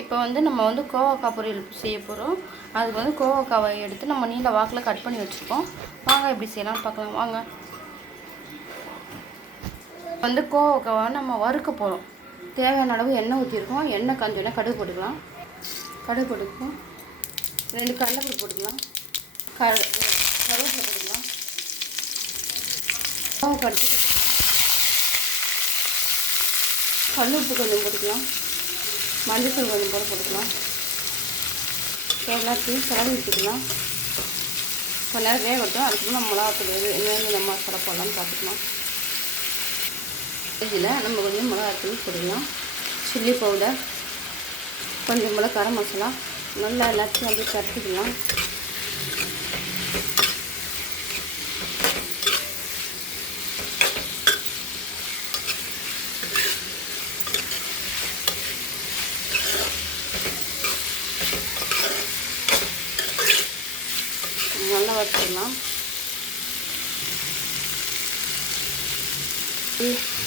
இப்போ வந்து நம்ம வந்து கோவக்காய் பொரியல் செய்ய போகிறோம். அதுக்கு வந்து கோவக்காவை எடுத்து நம்ம நீல வாக்கில் கட் பண்ணி வச்சுருக்கோம். வாங்க எப்படி செய்யலாம்னு பார்க்கலாம். வாங்க. வந்து கோவக்காவை நம்ம வறுக்க போகிறோம். தேவையான அளவு எண்ணெய் ஊற்றிருக்கோம். எண்ணெய் காஞ்சோன்னா கடுகு போட்டுக்கலாம். கடுகு போட்டுக்கலாம். 2 கடலைப்பருப்பு போட்டுக்கலாம். கருவேப்பிலை போட்டுக்கலாம். கோவக்காய் எடுத்து போட்டுக்கலாம். கல் உப்பு கொஞ்சம் போட்டுக்கலாம். மஞ்சள் கொஞ்சம் போட்டுக்கலாம். எல்லாத்தையும் கிளறி விட்டுக்கலாம். கொஞ்ச நேரம் வேகட்டும். அதுக்கு நம்ம மிளகாத்தூள் என்னென்ன நம்ம மசாலா போடலாம்னு பார்த்துக்கலாம். இதில் நம்ம கொஞ்சம் மிளகாத்தூள் போட்டுக்கலாம். சில்லி பவுடர், கொஞ்சம் மிளகு, கரம் மசாலா, நல்லா எல்லாத்தையும் அப்படியே கட்டிக்கலாம். நல்லா வச்சுக்கலாம்.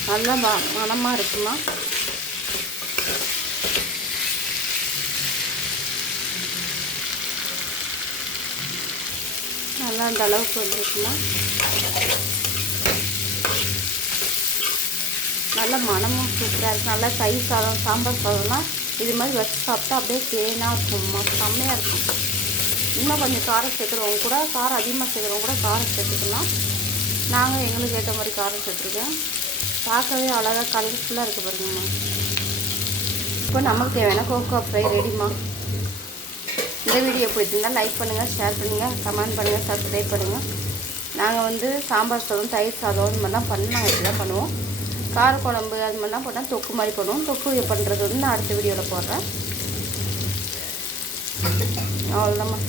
நல்லா மணமாக இருக்குமா. நல்லா அந்த அளவுக்கு வந்துருக்குமா. நல்லா மணமும் சூப்பராக இருக்கும். நல்லா தயிர் சாதம், சாம்பார் சாதம்லாம் இது மாதிரி வச்சு சாப்பிட்டா அப்படியே தேனாக இருக்கும்மா. செம்மையாக இருக்கும். இன்னும் கொஞ்சம் காரம் சேர்க்குறவங்க கூட, காரம் அதிகமாக சேர்க்குறவங்க கூட காரம் சேர்த்துக்கலாம். நாங்கள் எங்களுக்கு ஏற்ற மாதிரி காரம் சேர்த்துருக்கேன். பார்க்கவே அழகாக கலர்ஃபுல்லாக இருக்குது பாருங்கம்மா. இப்போ நமக்கு தேவையான கோவக்காய் ஃப்ரை ரெடிம்மா. இந்த வீடியோ போயிட்டுருந்தால் லைக் பண்ணுங்கள், ஷேர் பண்ணுங்கள், கமெண்ட் பண்ணுங்கள், சப்ஸ்கிரைப் பண்ணுங்கள். நாங்கள் வந்து சாம்பார் சாதம், தயிர் சாதம் இது மாதிரிலாம் பண்ணி நாங்கள் இப்படி தான் பண்ணுவோம். காரக்குழம்பு அது மாதிரிலாம் போட்டால் தொக்கு மாதிரி பண்ணுவோம். தொக்கு பண்ணுறது வந்து நான் அடுத்த வீடியோவில் போடுறேன். அவ்வளோதாம்மா.